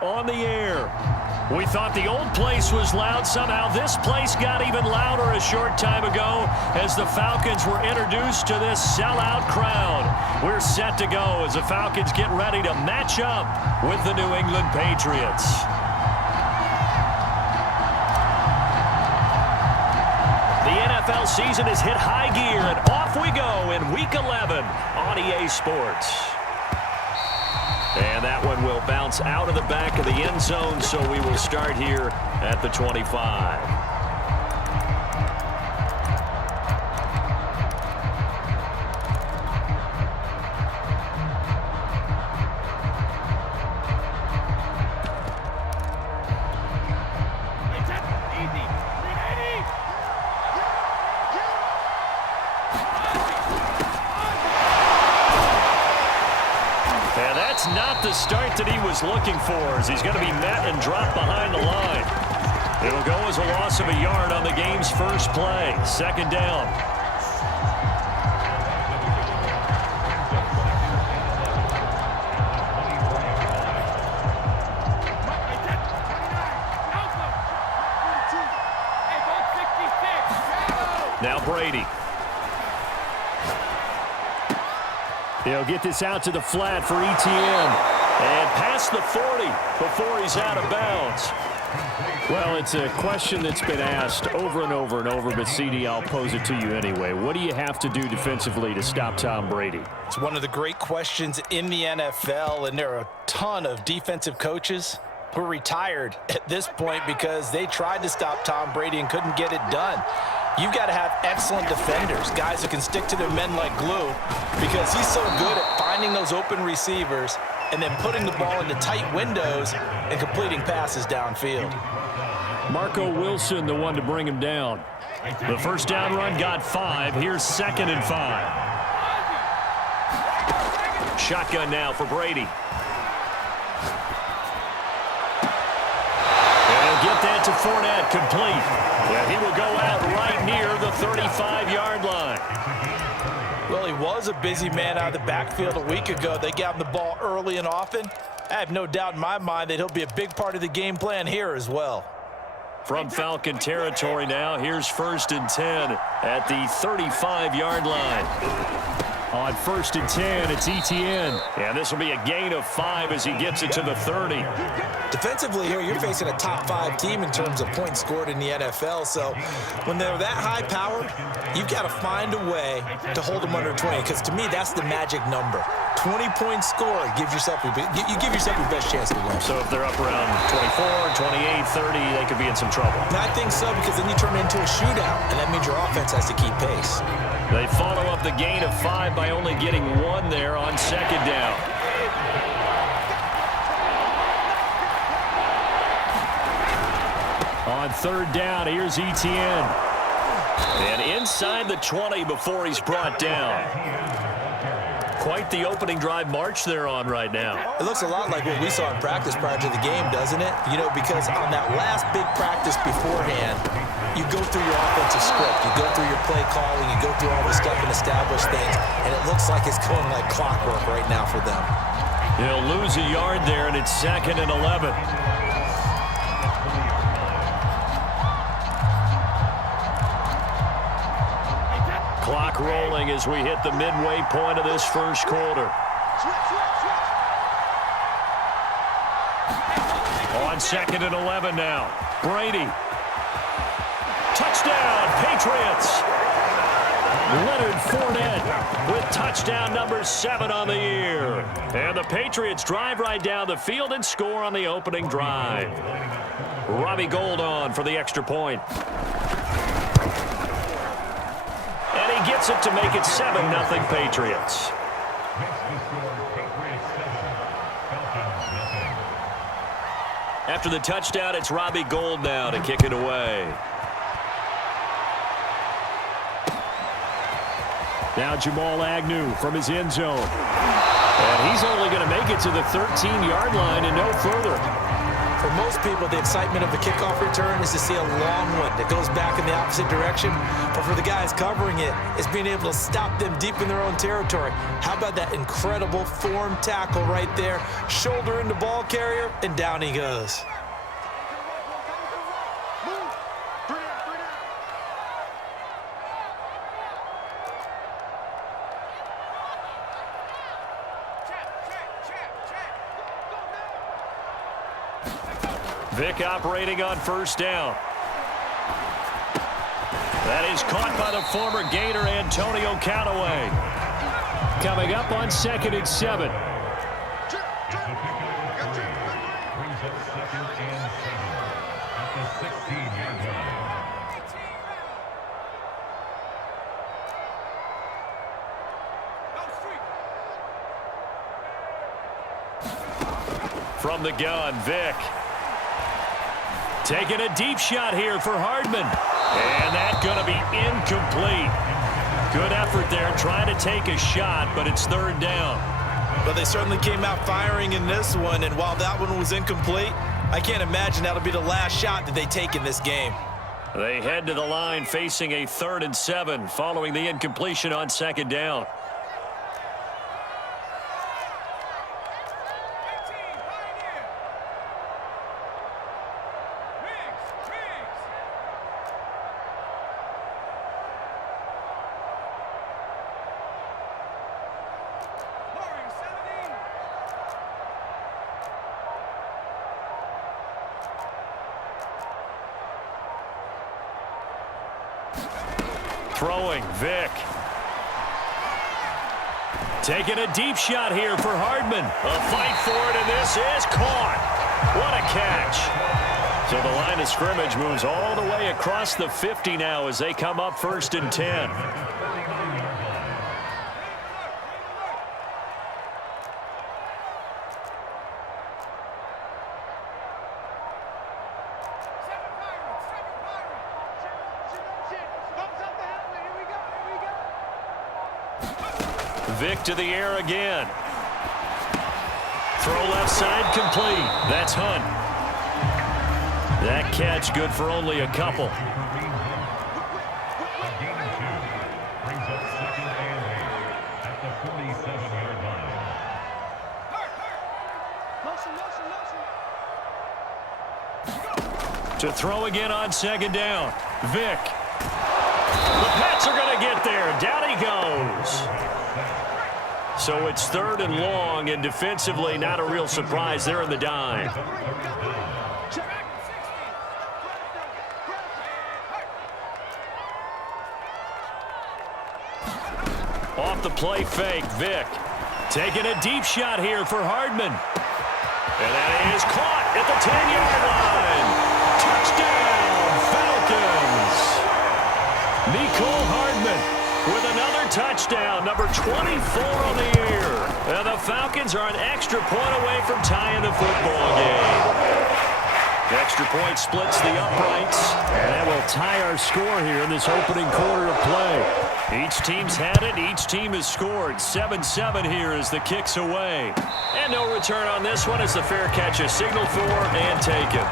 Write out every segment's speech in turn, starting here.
On the air. We thought the old place was loud. Somehow this place got even louder a short time ago as the Falcons were introduced to this sellout crowd. We're set to go as the Falcons get ready to match up with the New England Patriots. The NFL season has hit high gear, and off we go in Week 11 on EA Sports. And that one will bounce out of the back of the end zone, so we will start here at the 25. Not the start that he was looking for, as he's going to be met and dropped behind the line. It'll go as a loss of a yard on the game's first play. Second down. Now Brady. He'll get this out to the flat for ETN. And past the 40 before he's out of bounds. Well, it's a question that's been asked over and over and over, but CD, I'll pose it to you anyway. What do you have to do defensively to stop Tom Brady? It's one of the great questions in the NFL, and there are a ton of defensive coaches who are retired at this point because they tried to stop Tom Brady and couldn't get it done. You've got to have excellent defenders, guys who can stick to their men like glue, because he's so good at finding those open receivers and then putting the ball into tight windows and completing passes downfield. Marco Wilson, the one to bring him down. The first down run got 5. Here's 2nd and 5. Shotgun now for Brady. Get that to Fournette, complete. Yeah, he will go out right near the 35-yard line. Well, he was a busy man out of the backfield a week ago. They got him the ball early and often. I have no doubt in my mind that he'll be a big part of the game plan here as well. From Falcon territory now, here's 1st and 10 at the 35-yard line. On 1st and 10, it's ETN. And this will be a gain of 5 as he gets it to the 30. Defensively here, you're facing a top 5 team in terms of points scored in the NFL. So when they're that high powered, you've got to find a way to hold them under 20. Because to me, that's the magic number. 20-point score gives yourself you give yourself your best chance to win. So if they're up around 24, 28, 30, they could be in some trouble. I think so, because then you turn it into a shootout, and that means your offense has to keep pace. They follow up the gain of 5 by only getting 1 there on 2nd down. On 3rd down, here's ETN. And inside the 20 before he's brought down. Quite the opening drive march they're on right now. It looks a lot like what we saw in practice prior to the game, doesn't it? You know, because on that last big practice beforehand, you go through your offensive script, you go through your play calling, you go through all this stuff and establish things, and it looks like it's going like clockwork right now for them. He'll lose a yard there, and it's 2nd and 11. Clock rolling as we hit the midway point of this first quarter. On 2nd and 11 now. Brady. Touchdown, Patriots. Leonard Fournette with touchdown number 7 on the year. And the Patriots drive right down the field and score on the opening drive. Robbie Gould on for the extra point. And he gets it to make it 7-0 Patriots. After the touchdown, it's Robbie Gould now to kick it away. Now Jamal Agnew from his end zone. And he's only going to make it to the 13-yard line and no further. For most people, the excitement of the kickoff return is to see a long one that goes back in the opposite direction. But for the guys covering it, it's being able to stop them deep in their own territory. How about that incredible form tackle right there? Shoulder into ball carrier, and down he goes. Vic operating on first down. That is caught by the former Gator Antonio Callaway. Coming up on 2nd and 7. From the gun, Vic. Taking a deep shot here for Hardman. And that's going to be incomplete. Good effort there trying to take a shot, but it's 3rd down. But they certainly came out firing in this one, and while that one was incomplete, I can't imagine that'll be the last shot that they take in this game. They head to the line facing a 3rd and 7 following the incompletion on 2nd down. Throwing, Vic. Taking a deep shot here for Hardman. A fight for it, and this is caught. What a catch. So the line of scrimmage moves all the way across the 50 now as they come up 1st and 10. Vic to the air again. Throw left side complete. That's Hunt. That catch good for only a couple. To throw again on 2nd down. Vic. The Pats are going to get there. Down he goes. So it's 3rd and long, and defensively not a real surprise. They're in the dime. Off the play fake, Vic. Taking a deep shot here for Hardman. And that is caught at the 10-yard line. Touchdown, Falcons. Nicole Hardman with another touchdown, number 24 on the year. And the Falcons are an extra point away from tying the football game. The extra point splits the uprights, and that will tie our score here in this opening quarter of play. Each team's had it. Each team has scored. 7-7 here as the kick's away. And no return on this one as the fair catch is signaled for and taken.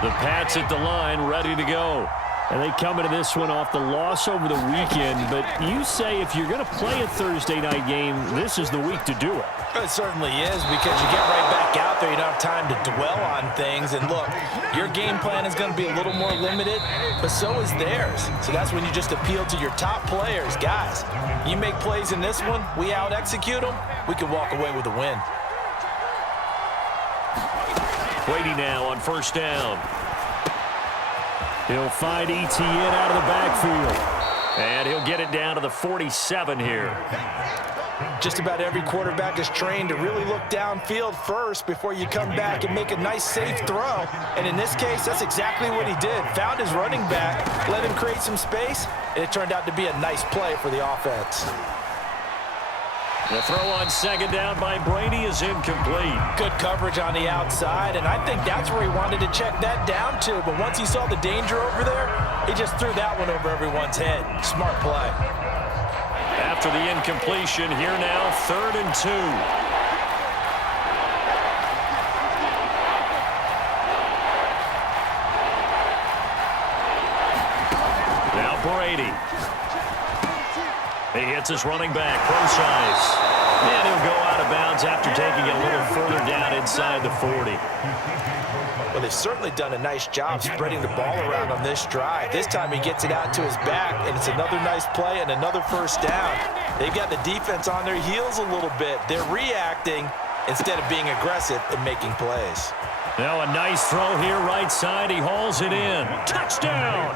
The Pats at the line, ready to go. And they come into this one off the loss over the weekend. But you say if you're going to play a Thursday night game, this is the week to do it. It certainly is, because you get right back out there. You don't have time to dwell on things. And look, your game plan is going to be a little more limited, but so is theirs. So that's when you just appeal to your top players. Guys, you make plays in this one, we out-execute them, we can walk away with a win. Brady now on 1st down. He'll find ETN out of the backfield. And he'll get it down to the 47 here. Just about every quarterback is trained to really look downfield first before you come back and make a nice, safe throw. And in this case, that's exactly what he did. Found his running back, let him create some space, and it turned out to be a nice play for the offense. The throw on 2nd down by Brady is incomplete. Good coverage on the outside, and I think that's where he wanted to check that down to. But once he saw the danger over there, he just threw that one over everyone's head. Smart play. after the incompletion. Here now, 3rd and 2. Now Brady. He hits his running back, Procise. And he'll go out of bounds after taking it a little further down inside the 40. Well, they've certainly done a nice job spreading the ball around on this drive. This time he gets it out to his back, and it's another nice play and another first down. They've got the defense on their heels a little bit. They're reacting instead of being aggressive and making plays. Now a nice throw here right side. He hauls it in. Touchdown!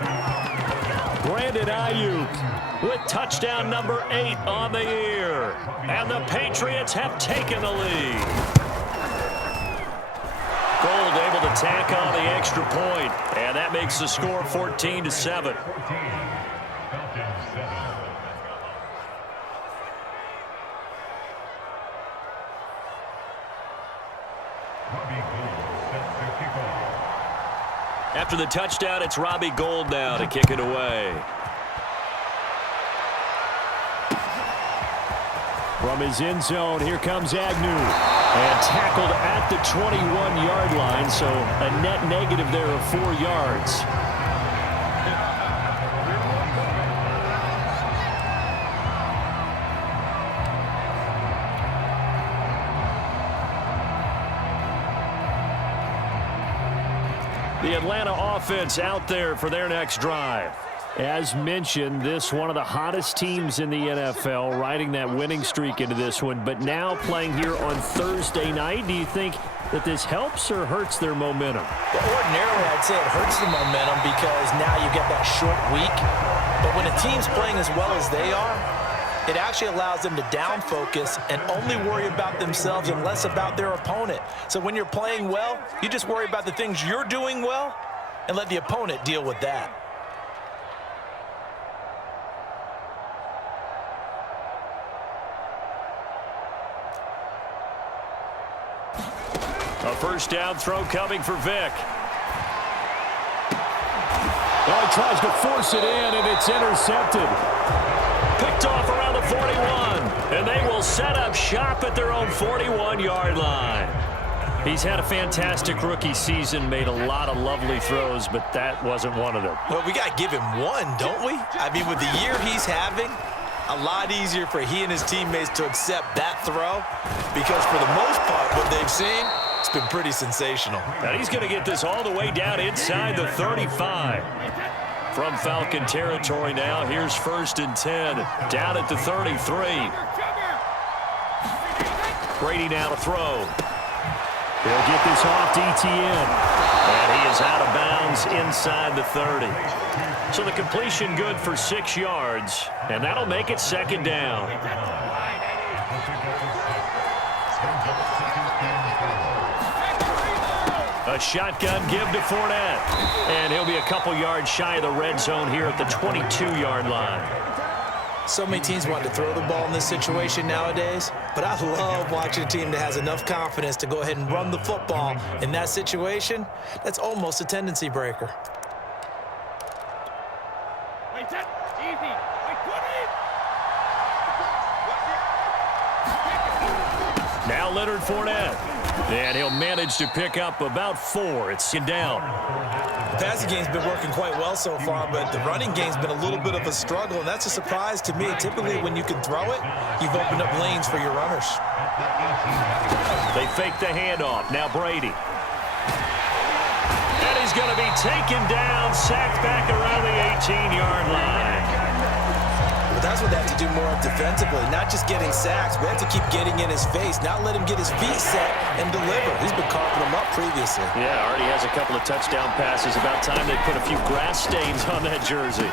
Brandon Ayuk with touchdown number 8 on the year. And the Patriots have taken the lead. Gold able to tack on the extra point, and that makes the score 14-7. After the touchdown, it's Robbie Gould now to kick it away. From his end zone, here comes Agnew. And tackled at the 21-yard line, so a net negative there of 4 yards. The Atlanta offense out there for their next drive. As mentioned, this one of the hottest teams in the NFL, riding that winning streak into this one, but now playing here on Thursday night. Do you think that this helps or hurts their momentum? Well, ordinarily, I'd say it hurts the momentum because now you get that short week. But when a team's playing as well as they are, it actually allows them to down focus and only worry about themselves and less about their opponent. So when you're playing well, you just worry about the things you're doing well and let the opponent deal with that. A first down throw coming for Vick. Oh, he tries to force it in, and it's intercepted. Picked off around the 41, and they will set up shop at their own 41-yard line. He's had a fantastic rookie season, made a lot of lovely throws, but that wasn't one of them. Well, we got to give him one, don't we? I mean, with the year he's having, a lot easier for he and his teammates to accept that throw because for the most part, what they've seen, it's been pretty sensational. And he's going to get this all the way down inside the 35. From Falcon territory now, here's 1st and 10, down at the 33. Brady now to throw. He'll get this off to ETN. And he is out of bounds inside the 30. So the completion good for 6 yards, and that'll make it 2nd down. A shotgun give to Fournette. And he'll be a couple yards shy of the red zone here at the 22-yard line. So many teams want to throw the ball in this situation nowadays, but I love watching a team that has enough confidence to go ahead and run the football in that situation. That's almost a tendency breaker. Now Leonard Fournette. And he'll manage to pick up about 4. It's down. The passing game's been working quite well so far, but the running game's been a little bit of a struggle, and that's a surprise to me. Typically, when you can throw it, you've opened up lanes for your runners. They fake the handoff. Now Brady. And he's going to be taken down, sacked back around the 18-yard line. But that's what they have to do more of defensively, not just getting sacks, but they have to keep getting in his face, not let him get his feet set and deliver. He's been carving them up previously. Yeah, already has a couple of touchdown passes. About time they put a few grass stains on that jersey.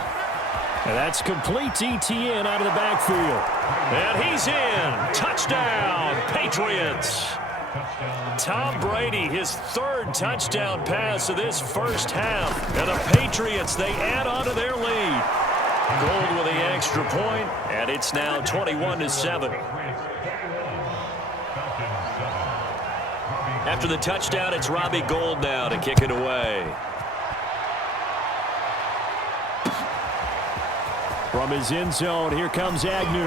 And that's complete to ETN out of the backfield. And he's in. Touchdown, Patriots. Tom Brady, his 3rd touchdown pass of this first half. And the Patriots, they add on to their lead. Gold with the extra point, and it's now 21-7. After the touchdown, it's Robbie Gould now to kick it away. From his end zone, here comes Agnew.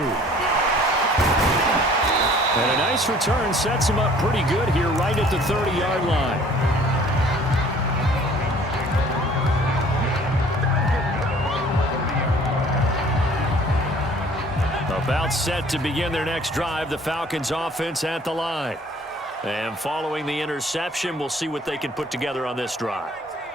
And a nice return sets him up pretty good here right at the 30-yard line. About set to begin their next drive, the Falcons offense at the line. And following the interception, we'll see what they can put together on this drive.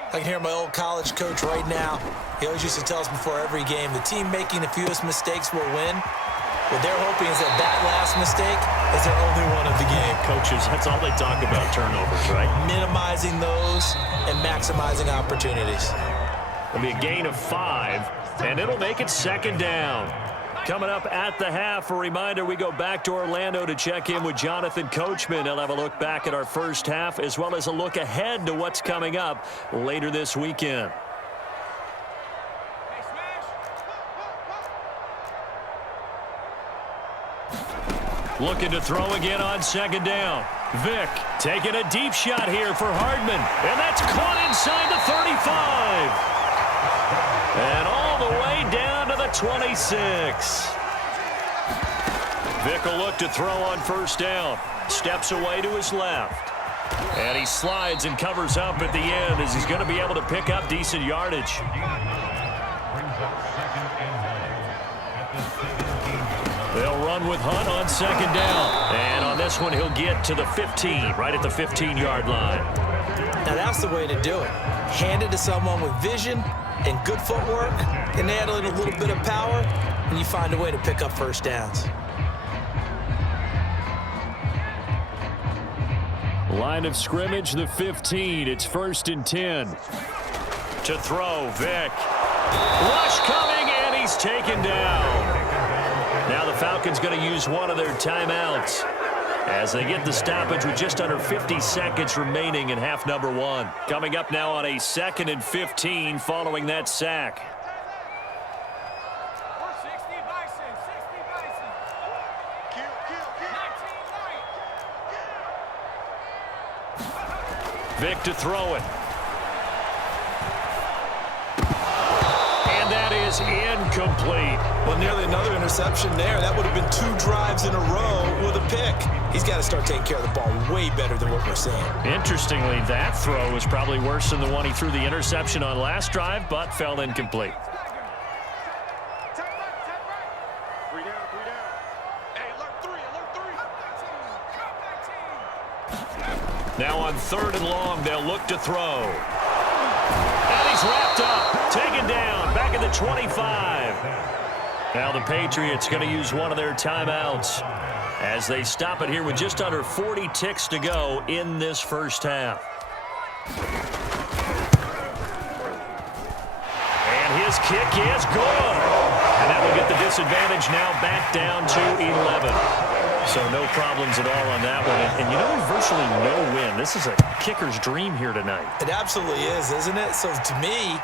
I can hear my old college coach right now. He always used to tell us before every game, the team making the fewest mistakes will win. What they're hoping is that last mistake is their only one of the game. Coaches, that's all they talk about, turnovers, right? Minimizing those and maximizing opportunities. It'll be a gain of 5, and it'll make it second down. Coming up at the half, a reminder, we go back to Orlando to check in with Jonathan Coachman. He'll have a look back at our first half as well as a look ahead to what's coming up later this weekend. Looking to throw again on second down. Vick taking a deep shot here for Hardman. And that's caught inside the 35. And all the way down to the 26. Vick will look to throw on first down. Steps away to his left. And he slides and covers up at the end as he's going to be able to pick up decent yardage. They'll run with Hunt on second down. And on this one, he'll get to the 15, right at the 15-yard line. Now, that's the way to do it. Hand it to someone with vision and good footwork, and add in a little bit of power, and you find a way to pick up first downs. Line of scrimmage, the 15. It's 1st and 10. To throw, Vick. Rush coming, and he's taken down. Now the Falcons going to use one of their timeouts as they get the stoppage with just under 50 seconds remaining in half number 1. Coming up now on a 2nd and 15 following that sack. Vick to throw it. And that is incomplete. Well, nearly another interception there. That would have been 2 drives in a row with a pick. He's got to start taking care of the ball way better than what we're seeing. Interestingly, that throw was probably worse than the one he threw the interception on last drive, but fell incomplete. Now on 3rd and long, they'll look to throw. And he's wrapped up, taken down, back at the 25. Now the Patriots going to use one of their timeouts as they stop it here with just under 40 ticks to go in this first half. And his kick is good. And that will get the disadvantage now back down to 11. So no problems at all on that one. And you know, virtually no win. This is a kicker's dream here tonight. It absolutely is, isn't it? So to me,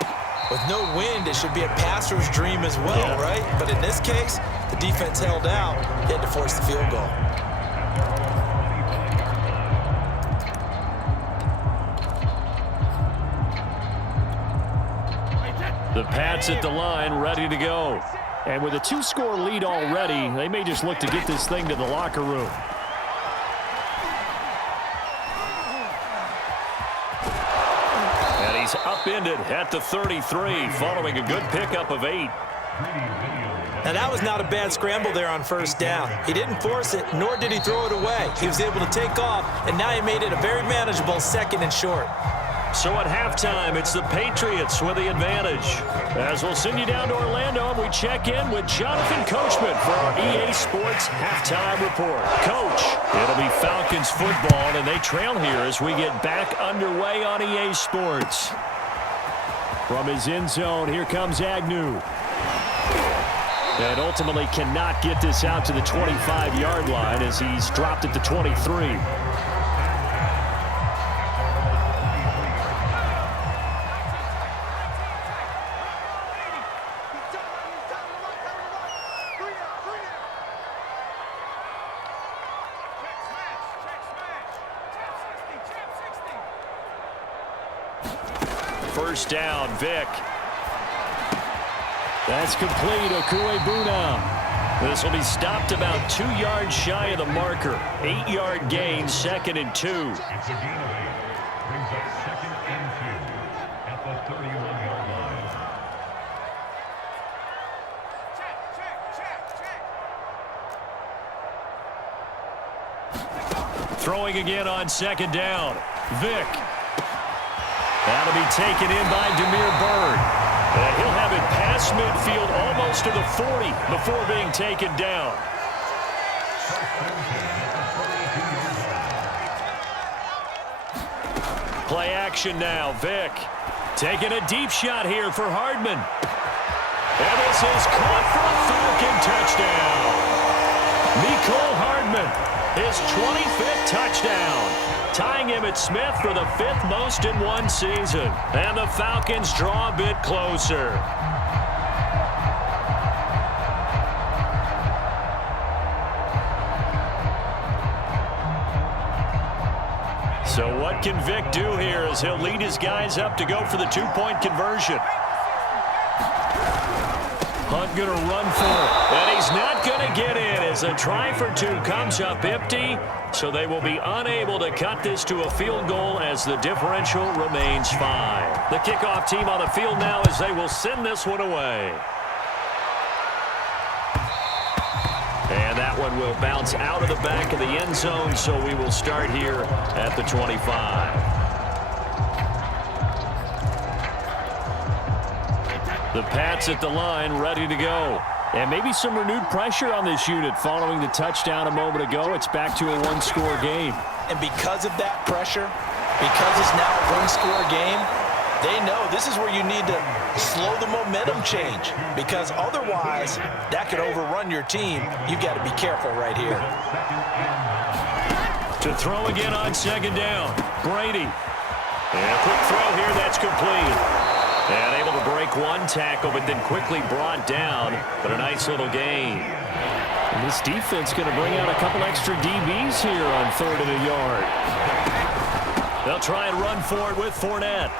with no wind, it should be a passer's dream as well, right? But in this case, the defense held out. They had to force the field goal. The Pats at the line, ready to go. And with a 2-score lead already, they may just look to get this thing to the locker room. And he's upended at the 33, following a good pickup of 8. Now, that was not a bad scramble there on first down. He didn't force it, nor did he throw it away. He was able to take off, and now he made it a very manageable 2nd and short. So at halftime, it's the Patriots with the advantage. As we'll send you down to Orlando, and we check in with Jonathan Coachman for our EA Sports Halftime Report. Coach, it'll be Falcons football, and they trail here as we get back underway on EA Sports. From his end zone, here comes Agnew. And ultimately cannot get this out to the 25-yard line as he's dropped at the 23. First down, Vick. That's complete. Okuebuna. This will be stopped about 2 yards shy of the marker. 8-yard gain, 2nd and 2. It's a gain. Brings up 2nd and 2 at the 31-yard line. Throwing again on 2nd down. Vick. That'll be taken in by Damiere Byrd. And he'll have it past midfield almost to the 40 before being taken down. Play action now. Vick taking a deep shot here for Hardman. And this is caught for a Falcon touchdown. Mecole Hardman, his 25th touchdown, tying Emmitt Smith for the 5th most in one season. And the Falcons draw a bit closer. So what can Vick do here as he'll lead his guys up to go for the 2-point conversion? Hunt going to run for it, and he's not going to get in as a try for 2 comes up empty, so they will be unable to cut this to a field goal as the differential remains 5. The kickoff team on the field now as they will send this one away. And that one will bounce out of the back of the end zone, so we will start here at the 25. The Pats at the line, ready to go. And maybe some renewed pressure on this unit following the touchdown a moment ago. It's back to a 1-score game. And because of that pressure, because it's now a 1-score game, they know this is where you need to slow the momentum change, because otherwise that could overrun your team. You've got to be careful right here. To throw again on 2nd down, Brady. And a quick throw here, that's complete. And able to break one tackle, but then quickly brought down. But a nice little gain. And this defense going to bring out a couple extra DBs here on 3rd and a yard. They'll try and run for it with Fournette.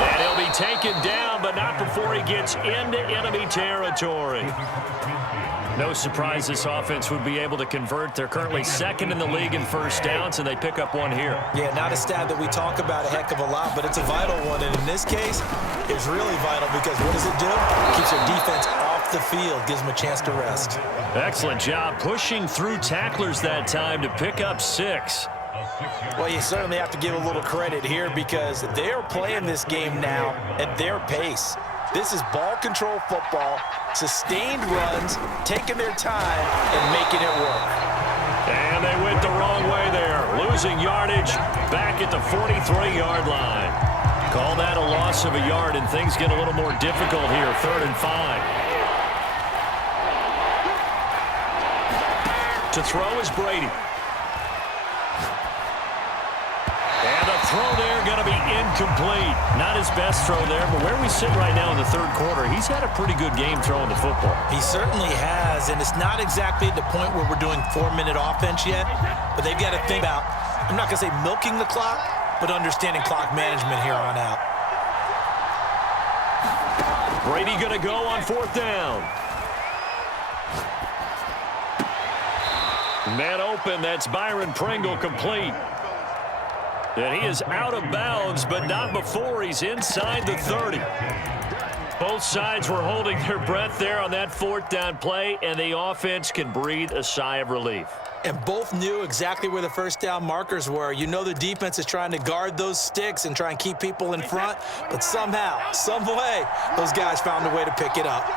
And he'll be taken down, but not before he gets into enemy territory. No surprise this offense would be able to convert. They're currently 2nd in the league in first downs, and they pick up one here. Yeah, not a stat that we talk about a heck of a lot, but it's a vital one. And in this case, it's really vital because what does it do? It keeps their defense off the field, gives them a chance to rest. Excellent job pushing through tacklers that time to pick up 6. Well, you certainly have to give a little credit here because they're playing this game now at their pace. This is ball control football, sustained runs, taking their time and making it work. And they went the wrong way there, losing yardage back at the 43-yard line. Call that a loss of a yard, and things get a little more difficult here, 3rd and 5. To throw is Brady. And the throw there going to be incomplete. Not his best throw there, but where we sit right now in the 3rd quarter, he's had a pretty good game throwing the football. He certainly has, and it's not exactly at the point where we're doing 4-minute offense yet, but they've got to think about, I'm not going to say milking the clock, but understanding clock management here on out. Brady going to go on 4th down. Man open, that's Byron Pringle, complete. And he is out of bounds, but not before he's inside the 30. Both sides were holding their breath there on that 4th down play, and the offense can breathe a sigh of relief. And both knew exactly where the 1st down markers were. You know the defense is trying to guard those sticks and try and keep people in front, but somehow, some way, those guys found a way to pick it up.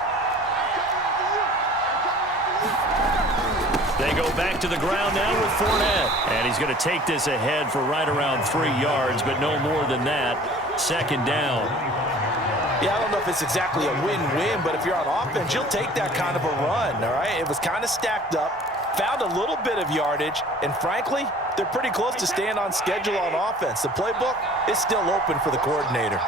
They go back to the ground now with Fournette. And he's going to take this ahead for right around 3 yards, but no more than that. 2nd down. Yeah, I don't know if it's exactly a win-win, but if you're on offense, you'll take that kind of a run, all right? It was kind of stacked up, found a little bit of yardage, and frankly, they're pretty close to staying on schedule on offense. The playbook is still open for the coordinator.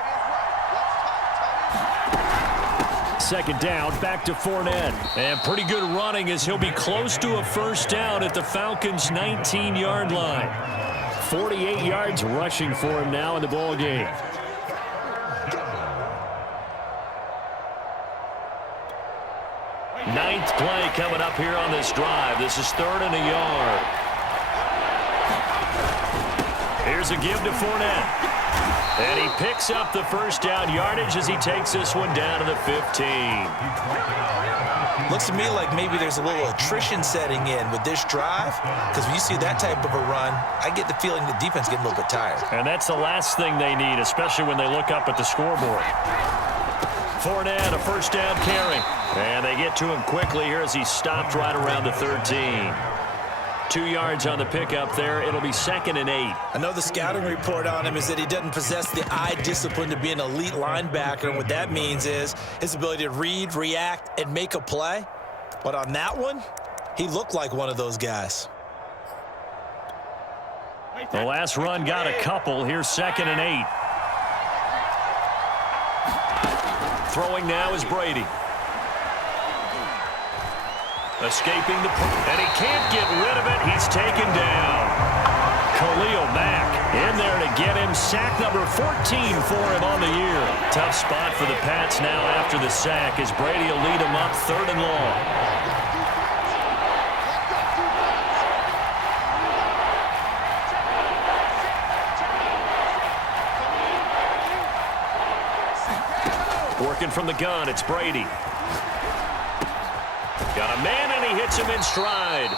2nd down, back to Fournette. And pretty good running as he'll be close to a 1st down at the Falcons' 19-yard line. 48 yards rushing for him now in the ball game. 7th play coming up here on this drive. This is 3rd and a yard. Here's a give to Fournette. And he picks up the first down yardage as he takes this one down to the 15. Looks to me like maybe there's a little attrition setting in with this drive, because when you see that type of a run, I get the feeling the defense getting a little bit tired. And that's the last thing they need, especially when they look up at the scoreboard. Fournette, a first down carry. And they get to him quickly here as he stopped right around the 13. 2 yards on the pickup there. It'll be 2nd and 8. I know the scouting report on him is that he doesn't possess the eye discipline to be an elite linebacker. And what that means is his ability to read, react, and make a play. But on that one, he looked like one of those guys. The last run got a couple. Here's 2nd and 8. Throwing now is Brady. Escaping the... And he can't get rid of it. He's taken down. Khalil Mack in there to get him. Sack number 14 for him on the year. Tough spot for the Pats now after the sack as Brady will lead him up 3rd and long. Working from the gun, it's Brady. Got a man, and he hits him in stride.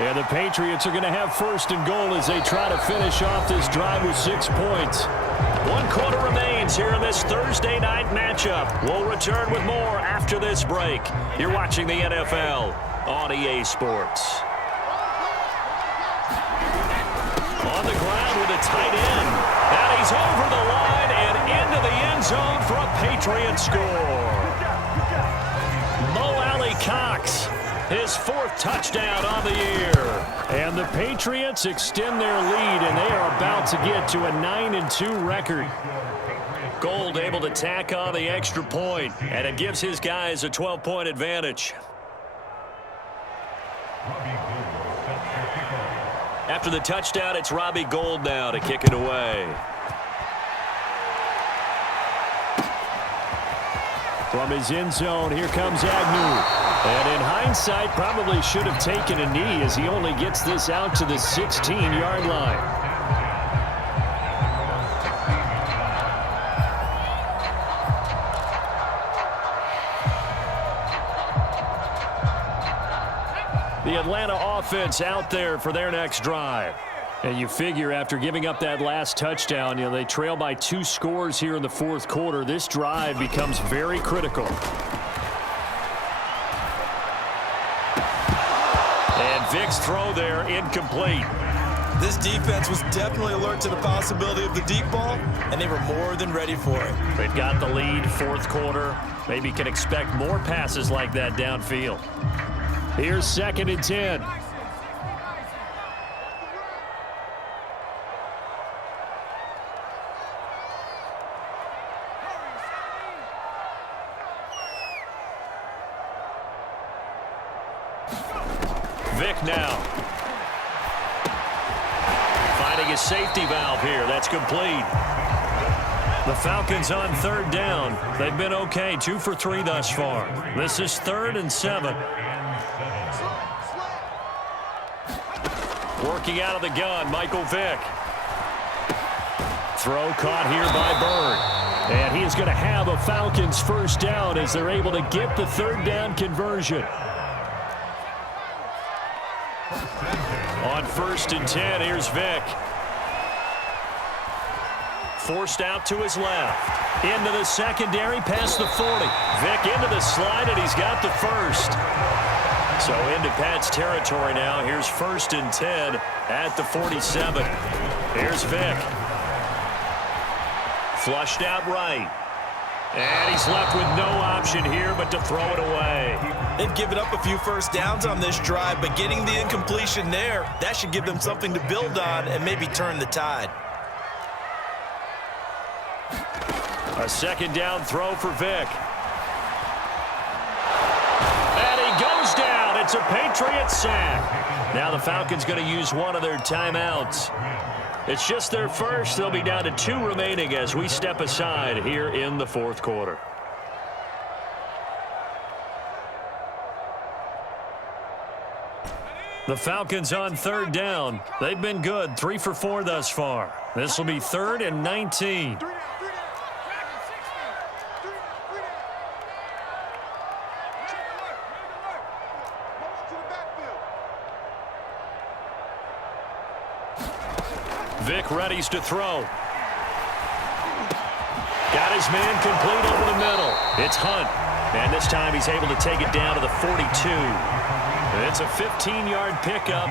And the Patriots are going to have 1st and goal as they try to finish off this drive with 6 points. 1 quarter remains here in this Thursday night matchup. We'll return with more after this break. You're watching the NFL on EA Sports. On the ground with a tight end. And he's over the line and into the end zone for a Patriot score. Cox, his 4th touchdown on the year. And the Patriots extend their lead, and they are about to get to a 9-2 record. Gold able to tack on the extra point, and it gives his guys a 12-point advantage. After the touchdown, it's Robbie Gould now to kick it away. From his end zone, here comes Agnew. And in hindsight, probably should have taken a knee as he only gets this out to the 16-yard line. The Atlanta offense out there for their next drive. And you figure after giving up that last touchdown, they trail by 2 scores here in the 4th quarter. This drive becomes very critical. And Vic's throw there incomplete. This defense was definitely alert to the possibility of the deep ball, and they were more than ready for it. They've got the lead, 4th quarter. Maybe can expect more passes like that downfield. Here's 2nd and 10. Vic now. Finding a safety valve here. That's complete. The Falcons on 3rd down. They've been okay. 2 for 3 thus far. This is 3rd and 7. Working out of the gun, Michael Vick. Throw caught here by Bird. And he is going to have a Falcons 1st down as they're able to get the 3rd down conversion. On 1st and 10, here's Vick. Forced out to his left. Into the secondary, past the 40. Vick into the slide, and he's got the 1st. So into Pat's territory now. Here's 1st and 10 at the 47. Here's Vick. Flushed out right. And he's left with no option here but to throw it away. They've given up a few 1st downs on this drive, but getting the incompletion there, that should give them something to build on and maybe turn the tide. A 2nd down throw for Vick. And he goes down. It's a Patriot sack. Now the Falcons going to use one of their timeouts. It's just their 1st. They'll be down to 2 remaining as we step aside here in the 4th quarter. The Falcons on third down. They've been good, 3 for 4 thus far. This will be 3rd and 19. Vic readies to throw. Got his man complete over the middle. It's Hunt. And this time he's able to take it down to the 42. It's a 15-yard pickup,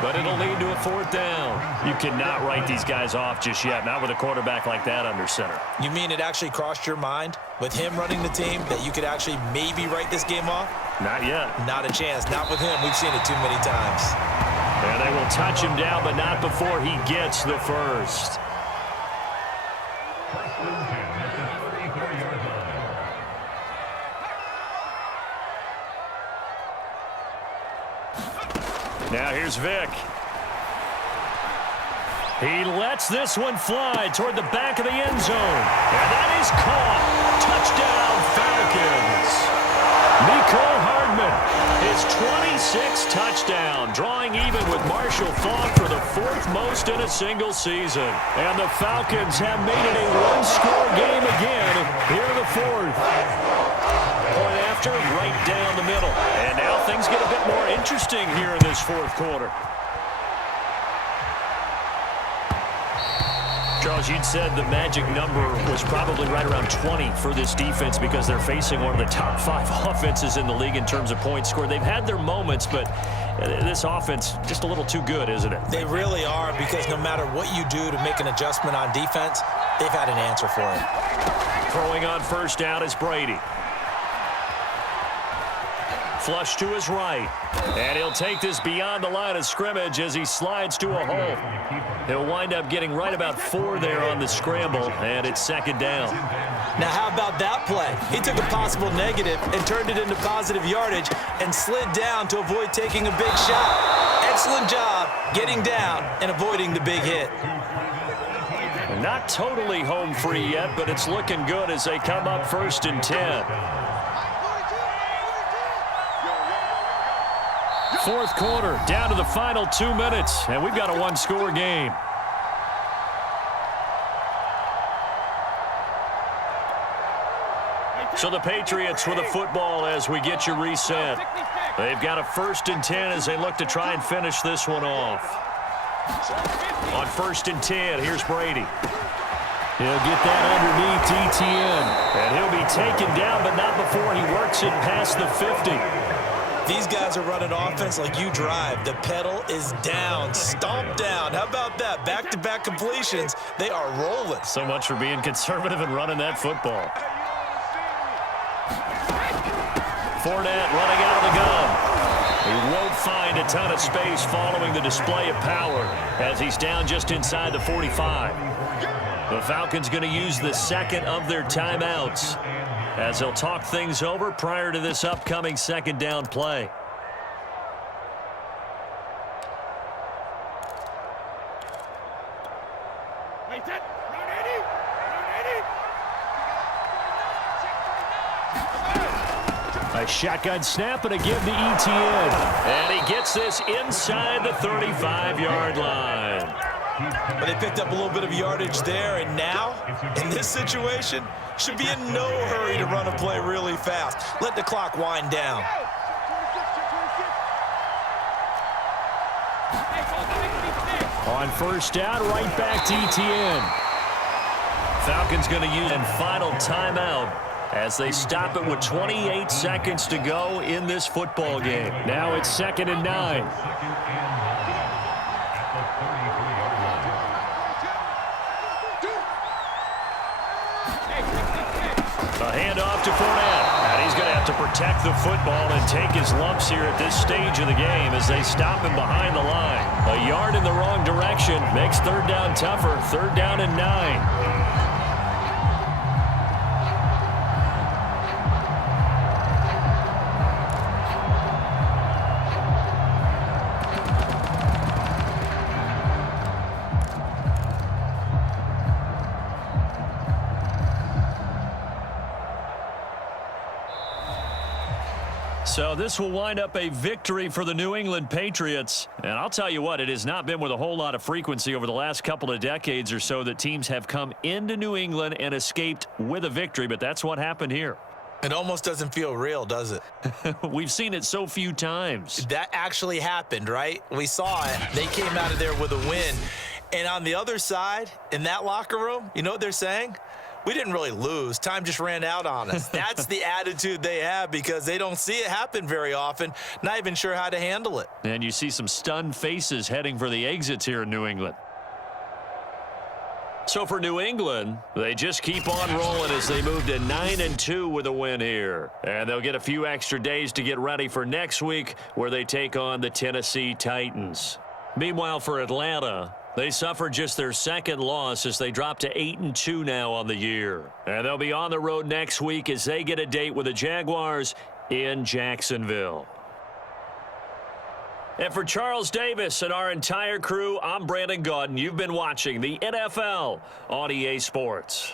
but it'll lead to a 4th down. You cannot write these guys off just yet, not with a quarterback like that under center. You mean it actually crossed your mind with him running the team that you could actually maybe write this game off? Not yet. Not a chance. Not with him. We've seen it too many times. And they will touch him down, but not before he gets the first. Now here's Vic. He lets this one fly toward the back of the end zone. And that is caught. Touchdown, Falcons. Mecole Hardman, his 26th touchdown, drawing even with Marshall Faulk for the 4th most in a single season. And the Falcons have made it a one-score game again here in the 4th. Point after, right down the middle. And now things get a bit more interesting here in this 4th quarter. Charles, you'd said the magic number was probably right around 20 for this defense because they're facing one of the top 5 offenses in the league in terms of points scored. They've had their moments, but this offense just a little too good, isn't it? They really are, because no matter what you do to make an adjustment on defense, they've had an answer for it. Throwing on first down is Brady. Flush to his right. And he'll take this beyond the line of scrimmage as he slides to a hole. He'll wind up getting right about 4 there on the scramble, and it's 2nd down. Now, how about that play? He took a possible negative and turned it into positive yardage and slid down to avoid taking a big shot. Excellent job getting down and avoiding the big hit. Not totally home free yet, but it's looking good as they come up 1st and 10. 4th quarter, down to the final 2 minutes, and we've got a one-score game. So the Patriots with a football as we get you reset. They've got a 1st and 10 as they look to try and finish this one off. On 1st and 10, here's Brady. He'll get that underneath ETN, and he'll be taken down, but not before he works it past the 50. These guys are running offense like you drive. The pedal is down, stomped down. How about that? Back-to-back completions. They are rolling. So much for being conservative and running that football. Fournette running out of the gun. He won't find a ton of space following the display of power as he's down just inside the 45. The Falcons going to use the 2nd of their timeouts as they'll talk things over prior to this upcoming 2nd down play. A shotgun snap and a give to ETN. And he gets this inside the 35-yard line. But they picked up a little bit of yardage there, and now, in this situation, should be in no hurry to run a play really fast. Let the clock wind down. On 1st down, right back to ETN. Falcons going to use a final timeout as they stop it with 28 seconds to go in this football game. Now it's 2nd and 9. A handoff to Fournette. And he's going to have to protect the football and take his lumps here at this stage of the game as they stop him behind the line. A yard in the wrong direction makes 3rd down tougher. 3rd down and 9. So this will wind up a victory for the New England Patriots. And I'll tell you what, it has not been with a whole lot of frequency over the last couple of decades or so that teams have come into New England and escaped with a victory, but that's what happened here. It almost doesn't feel real, does it? We've seen it so few times. That actually happened, right? We saw it. They came out of there with a win. And on the other side, in that locker room, you know what they're saying? We didn't really lose. Time just ran out on us. That's the attitude they have because they don't see it happen very often, not even sure how to handle it. And you see some stunned faces heading for the exits here in New England. So for New England, they just keep on rolling as they move to 9-2 with a win here. And they'll get a few extra days to get ready for next week where they take on the Tennessee Titans. Meanwhile, for Atlanta, they suffered just their second loss as they drop to 8-2 now on the year. And they'll be on the road next week as they get a date with the Jaguars in Jacksonville. And for Charles Davis and our entire crew, I'm Brandon Gaudin. You've been watching the NFL on EA Sports.